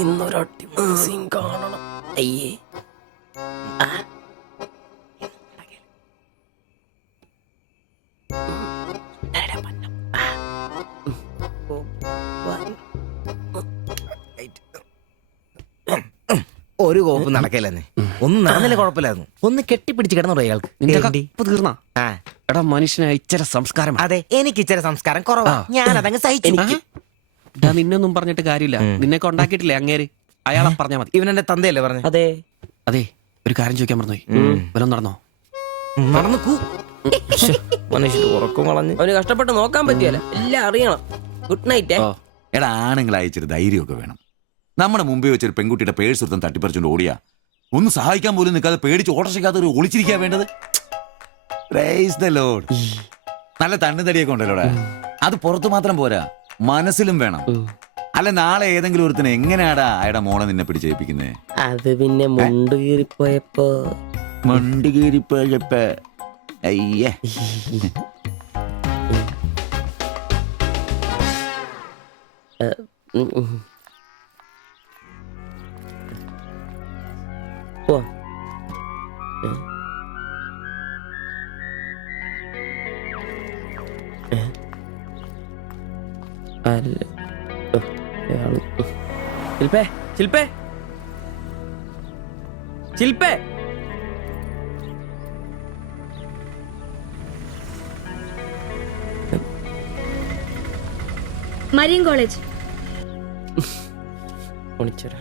ഇന്നൊരട്ടി scene കാണണം. അയ്യേ ഒരു കോപ്പ് നടക്കല്ലെന്നേ. ഒന്നും നടന്നില്ല, കുഴപ്പമില്ലായിരുന്നു. ഒന്ന് കെട്ടിപ്പിടിച്ച് കിടന്നു അയാൾക്ക്. തീർന്നാ എടാ, മനുഷ്യനായ ഇച്ചിരി സംസ്കാരം. അതെ, എനിക്ക് ഇച്ചിരി സംസ്കാരം കുറവാ. ഞാൻ അതങ്ങ് സഹിച്ചു. നിന്നൊന്നും പറഞ്ഞിട്ട് കാര്യമില്ല. നിന്നെ കൊണ്ടാക്കിയിട്ടില്ലേ അങ്ങേര്? അയാളെ പറഞ്ഞാ മതി. ഇവനെന്റെ തന്തയല്ലേ പറഞ്ഞു? അതെ അതെ, ഒരു കാര്യം ചോദിക്കാൻ മറന്നുപോയി. വല്ലതും നടന്നോ? നടന്നു. മനുഷ്യർ ഉറക്കം കളഞ്ഞ് അവന് കഷ്ടപ്പെട്ട് നോക്കാൻ പറ്റിയല്ല. എല്ലാം അറിയണം. Good night. എടാ, ആണുങ്ങൾ അയച്ചിട്ട് ധൈര്യമൊക്കെ വേണം. നമ്മുടെ മുമ്പേ വെച്ചൊരു പെൺകുട്ടിയുടെ പേഴ്സ് ഒരുത്തൻ തട്ടിപ്പറിച്ചുകൊണ്ട് ഓടിയാ ഒന്ന് സഹായിക്കാൻ പോലും നിൽക്കാതെ പേടിച്ച് ഓട്ടർഷയ്ക്കകത്ത് ഒരു ഒളിച്ചിരിക്കാ വേണ്ടത്. Praise the Lord. നല്ല തണ്ണുതടിയൊക്കെ ഉണ്ടല്ലോടെ. അത് പുറത്തു മാത്രം പോരാ, മനസ്സിലും വേണം. അല്ല, നാളെ ഏതെങ്കിലും ഒരുത്തനെ എങ്ങനെയാടാ അയാളുടെ മോളെ നിന്നെ പിടിച്ചേൽപ്പിക്കുന്നേ? അത് പിന്നെ മുണ്ട് കീറിപ്പോയപ്പോ അയ്യേ. ശില്പേ ശില്പേ ശില്പേ മരീൻ കോളേജ്. വിളിച്ചോരാ.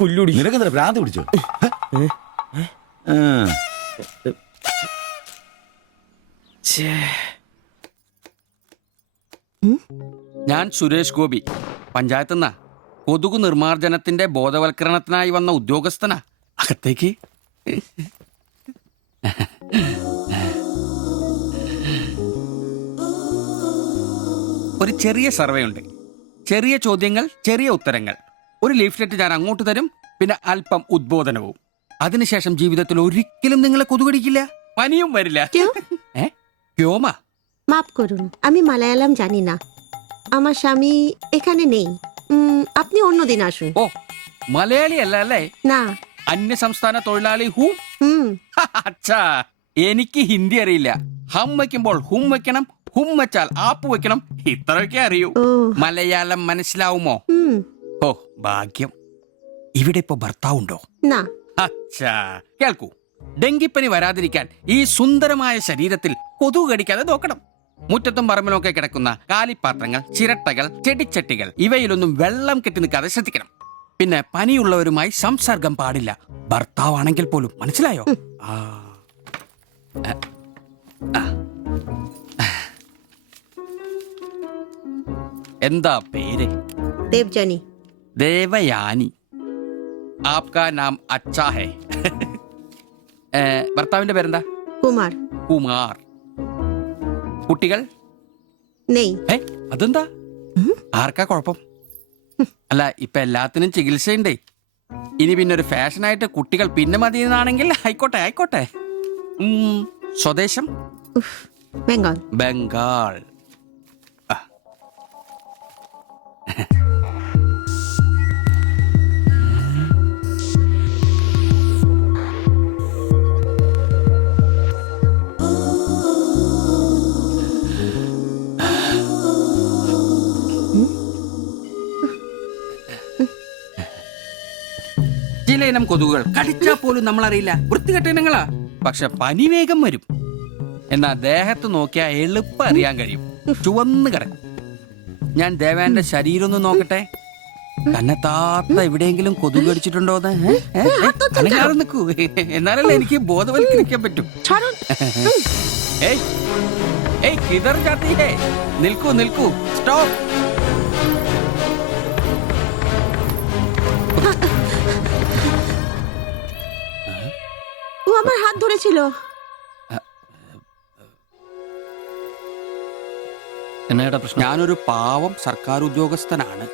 കുല്ലുടി, നിനക്കെന്താ ഭ്രാന്ത് പിടിച്ചോ? ഞാൻ സുരേഷ് ഗോപി, പഞ്ചായത്തുനിന്നാ. കൊതുകു നിർമാർജനത്തിന്റെ ബോധവൽക്കരണത്തിനായി വന്ന ഉദ്യോഗസ്ഥനാ. അകത്തേക്ക്. ഒരു ചെറിയ സർവേ ഉണ്ട്. ചെറിയ ചോദ്യങ്ങൾ, ചെറിയ ഉത്തരങ്ങൾ. ഒരു ലീഫ്ലെറ്റ് ഞാൻ അങ്ങോട്ട് തരും, പിന്നെ അല്പം ഉദ്ബോധനവും. അതിനുശേഷം ജീവിതത്തിൽ ഒരിക്കലും നിങ്ങളെ കൊതുകടിക്കില്ല, പനിയും വരില്ല. ക്യോമാ? মাফ করুন, আমি মালায়ালাম জানি না। আমার স্বামী এখানে নেই। আপনি অন্যদিন আসুন। ഓ, മലയാളി അല്ല അല്ലേ? না। അന്യ സംസ്ഥാന തൊഴിലാളി ഹൂം? അച്ഛാ, എനിക്ക് ഹിന്ദി അറിയില്ല. ഹം വയ്ക്കുമ്പോൾ ഹും വെക്കണം, ഹും വെച്ചാൽ ആപ്പ് വെക്കണം. ഇത്രയൊക്കെ അറിയൂ. മലയാളം മനസ്സിലാവുമോ? ഓ, ഭാഗ്യം. ഇവിടെ ഇപ്പൊ ഭർത്താവുണ്ടോ? না। അച്ഛാ, കേൾക്കൂ. ഡെങ്കിപ്പനി വരാതിരിക്കാൻ ഈ സുന്ദരമായ ശരീരത്തിൽ കൊതുക് കടിക്കാതെ നോക്കണം. മുറ്റത്തും പറമ്പിലൊക്കെ കിടക്കുന്ന കാലിപ്പാത്രങ്ങൾ, ചിരട്ടകൾ, ചെടിച്ചട്ടികൾ ഇവയിലൊന്നും വെള്ളം കെട്ടി നിൽക്കാതെ ശ്രദ്ധിക്കണം. പിന്നെ പനിയുള്ളവരുമായി സംസർഗം പാടില്ല, ഭർത്താവാണെങ്കിൽ പോലും. മനസ്സിലായോ? എന്താ പേര്? ദേവ്ജാനി. ദേവയാനി. ആപ്കാ നാം അച്ഛാ ഹേ. ഭർത്താവിന്റെ പേരെന്താ? കുമാർ. കുമാർ. കുട്ടികൾ? നെയ്. അതെന്താ? ആർക്കാ കുഴപ്പം? അല്ല, ഇപ്പൊ എല്ലാത്തിനും ചികിത്സയുണ്ടേ. ഇനി പിന്നെ ഒരു ഫാഷനായിട്ട് കുട്ടികൾ പിന്നെ മതി എന്നാണെങ്കിൽ ആയിക്കോട്ടെ ആയിക്കോട്ടെ. സ്വദേശം? ബംഗാൾ. ബംഗാൾ. ചില ഇനം കൊതുകുകൾ കടിച്ചാൽ പോലും നമ്മളറിയില്ല, വൃത്തികെട്ട ഇനങ്ങളാ. പക്ഷെ പനി വേഗം വരും. എന്നാ ദേഹത്ത് നോക്കിയാൽ എളുപ്പം അറിയാൻ കഴിയും. ചുവന്ന് കിടക്കും. ഞാൻ ദേവാന്റെ ശരീരം ഒന്ന് നോക്കട്ടെ. കന്നത്താത്ത എവിടെയെങ്കിലും കൊതുക് കടിച്ചിട്ടുണ്ടോന്ന്? നിൽക്കൂ, എന്നാലല്ലേ എനിക്ക് ബോധവൽക്കരിക്കാൻ പറ്റും. കിതർ ജാത്തി ഹേ. നിൽക്കൂ നിൽക്കൂ, സ്റ്റോപ്പ്. আমার হাত ধরেছিল। എന്നാ പ്രശ്നം? ഞാനൊരു പാവം സർക്കാർ ഉദ്യോഗസ്ഥനാണ്.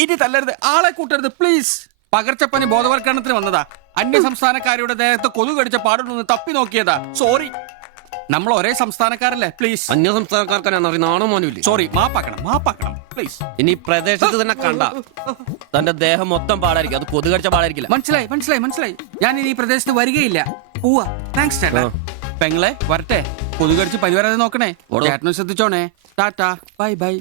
ഇനി തല്ലരുത്, ആളെ കൂട്ടരുത് പ്ലീസ്. പകർച്ചപ്പനി ബോധവൽക്കരണത്തിന് വന്നതാ. അന്യ സംസ്ഥാനക്കാരുടെ ദേഹത്ത് കൊതു കടിച്ച പാടുന്നു തപ്പി നോക്കിയതാ. സോറി, നമ്മൾ ഒരേ സംസ്ഥാനക്കാരല്ലേ, പ്ലീസ്. അന്യ സംസ്ഥാനക്കാർക്കാണ് നാണോ മാനുമില്ലേ? സോറി, മാപ്പാക്കണം പ്ലീസ്. ഇനി പ്രദേശത്ത് തന്നെ കണ്ട തന്റെ ദേഹം മൊത്തം പാടായിരിക്കും, അത് കൊതു കടിച്ച പാടായിരിക്കില്ല. മനസ്സിലായി. ഞാൻ ഇനി ഈ പ്രദേശത്ത് വരികയില്ല. പോവാ. താങ്ക്സ് ചേട്ടാ. പെങ്ങളെ വരട്ടെ. കൊതു കടിച്ച് പനി വരാതെ നോക്കണേ. ചേട്ടനും ശ്രദ്ധിച്ചോണേ. Tata, bye bye.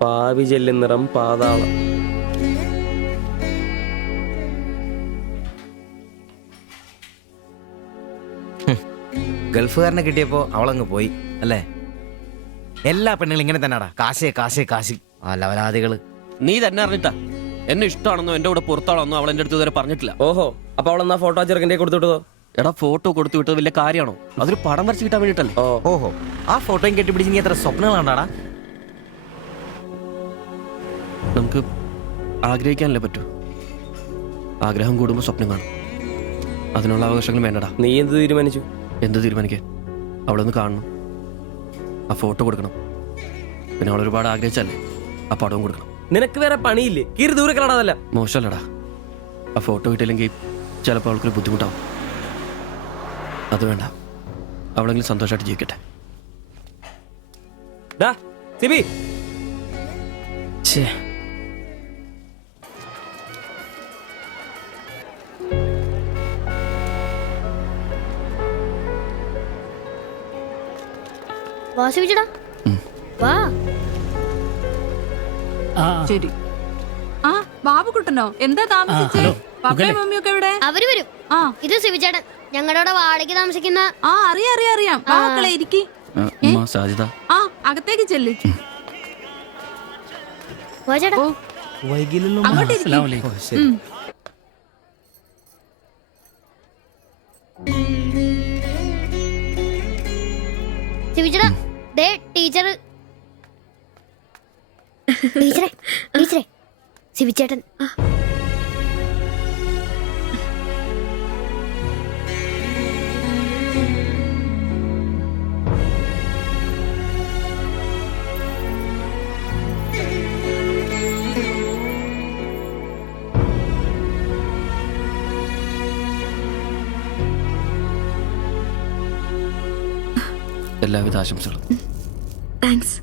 പാവി ജെല്ലും നിറം പാതാളം. ഗൾഫുകാരനെ കിട്ടിയപ്പോ അവളങ്ങ് പോയി അല്ലേ? എല്ലാ പെണ്ണുങ്ങളും ഇങ്ങനെ തന്നെയാടാ, കാശ് ലവലാദികള്. നീ തന്നെ അറിഞ്ഞിട്ടാ എന്നെ ഇഷ്ടമാണെന്നോ എന്റെ കൂടെ പുറത്താണെന്നോ അവൾ എന്റെ അടുത്ത് ഇതുവരെ പറഞ്ഞിട്ടില്ല. ഓഹോ, അപ്പൊ അവളെന്നാ ഫോട്ടോ ചെറുക്കൻ്റെ കൊടുത്തുവിട്ടതോ? എടാ ഫോട്ടോ കൊടുത്തു വിട്ടത് വലിയ കാര്യമാണോ? അതൊരു പടം വരച്ച് കിട്ടാൻ വേണ്ടിട്ടല്ലേ. ഓഹോ, ആ ഫോട്ടോയും കെട്ടിപ്പിടിച്ച് നീ എത്ര സ്വപ്നങ്ങൾ കണ്ടാടാ? നമുക്ക് ആഗ്രഹിക്കാനല്ലേ പറ്റൂ. ആഗ്രഹം കൂടുമ്പോൾ സ്വപ്നം കാണും. അതിനുള്ള അവകാശങ്ങൾ വേണ്ടടാ. നീ എന്ത് തീരുമാനിച്ചു? എന്ത് തീരുമാനിക്കാൻ? അവളൊന്ന് കാണണം, ആ ഫോട്ടോ കൊടുക്കണം, പിന്നെ അവൾ ഒരുപാട് ആഗ്രഹിച്ചല്ലേ ആ പടവും കൊടുക്കണം. നിനക്ക് വേറെ പണിയില്ലേ? കീറി ദൂരെ കളാതല്ല. മോശമല്ലടാ, ആ ഫോട്ടോ കിട്ടിയില്ലെങ്കിൽ ചിലപ്പോൾ അവൾക്കൊരു ബുദ്ധിമുട്ടാവും. അത് വേണ്ട, അവളെങ്കിലും സന്തോഷമായിട്ട് ജീവിക്കട്ടെ. സിബി, വാ സിബിച്ചേട്ടാ, വാ. ശരി. ആ ബാബുക്കുട്ടനോ, എന്താ താമസിച്ചേ? പപ്പയും മമ്മിയൊക്കെ എവിടെ? അവര് വരും. ആ ഇത് സിബിച്ചേട്ടൻ, ഞങ്ങളുടെ വാടകയ്ക്ക് താമസിക്കുന്ന. ആ അറിയാം. വാ മക്കളെ, ഇരിക്കി. സാജിത, ആ അകത്തേക്ക് ചെല്ല്. വാ ചേട്ടാ. ഓ അങ്ങോട്ട് ഇരിക്ക്. സിബിച്ചേട്ടാ, ദേ ടീച്ചർ. ടീച്ചറെ സിബിച്ചേട്ടൻ. എല്ലാവിധ ആശംസകളും. താങ്ക്സ്.